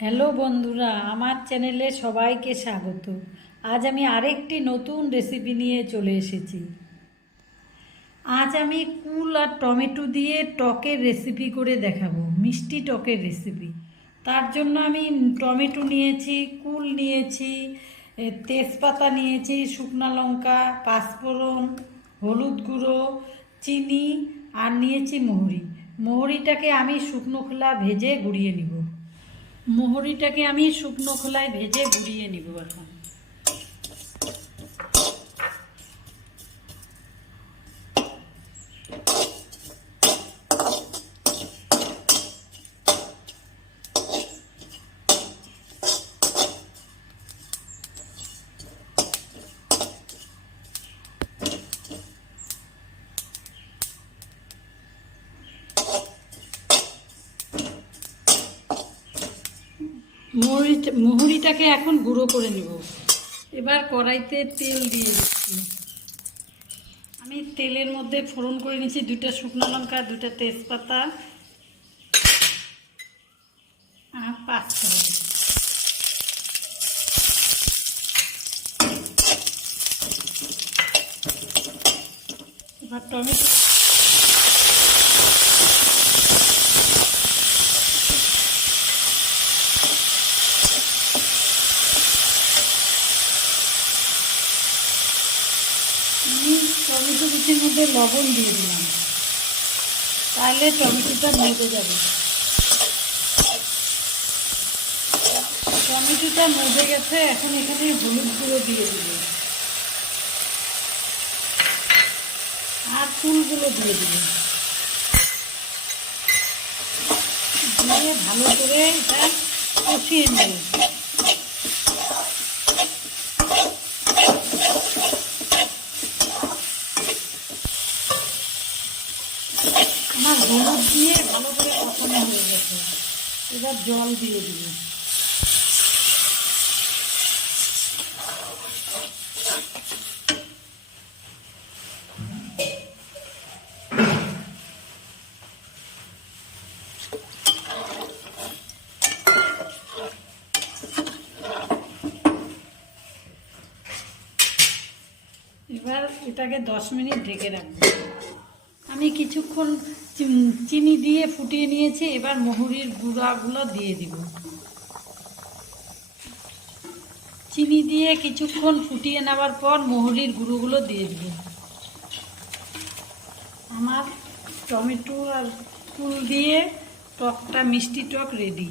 Hello বন্ধুরা, আমার চ্যানেলে সবাইকে স্বাগত। আজ আমি আরেকটি নতুন রেসিপি নিয়ে চলে এসেছি। আজ আমি কুল আর টমেটো দিয়ে টকের রেসিপি করে দেখাবো, মিষ্টি টকের রেসিপি। তার জন্য আমি টমেটো নিয়েছি, কুল নিয়েছি, তেজপাতা নিয়েছি, শুকনো লঙ্কা, পাঁচফোড়ন, হলুদ গুঁড়ো, চিনি আর নিয়েছি মোহরি। মোহরিটাকে আমি শুকনো খোলা ভেজে গুঁড়িয়ে নিব। মোহরিটাকে আমি শুকনো খোলায় ভেজে গুঁড়িয়ে নিব এখন। মোহরিটাকে এখন গুঁড়ো করে নিব। এবার কড়াইতে তেল দিয়ে দিচ্ছি। আমি তেলের মধ্যে ফোড়ন করে নিয়েছি 2টা শুকনো লঙ্কা, 2টা তেজপাতা আর পাঁচফোড়ন। এবার টমেটো টমেটো কুচির মধ্যে লবণ দিয়ে দিলাম, তাহলে টমেটোটা মজে যাবে। টমেটোটা মজে গেছে, এখন এখানে হলুদ গুঁড়ো দিয়ে দিব আর ফুলগুলো দিয়ে দিব, দিয়ে ভালো করে এটা কষিয়ে নেব। আমার হলুদ দিয়ে ভালো করে কষানো হয়ে গেছে, এবার জল দিয়ে দিব। এবার এটাকে 10 মিনিট ঢেকে রাখবো। আমি কিছুক্ষণ চিনি দিয়ে ফুটিয়ে নিয়েছি, এবার মোহরির গুঁড়াগুলো দিয়ে দিব। চিনি দিয়ে কিছুক্ষণ ফুটিয়ে নেওয়ার পর মোহরির গুঁড়োগুলো দিয়ে দিব। আমার টমেটো আর ফুল দিয়ে টকটা মিষ্টি টক রেডি।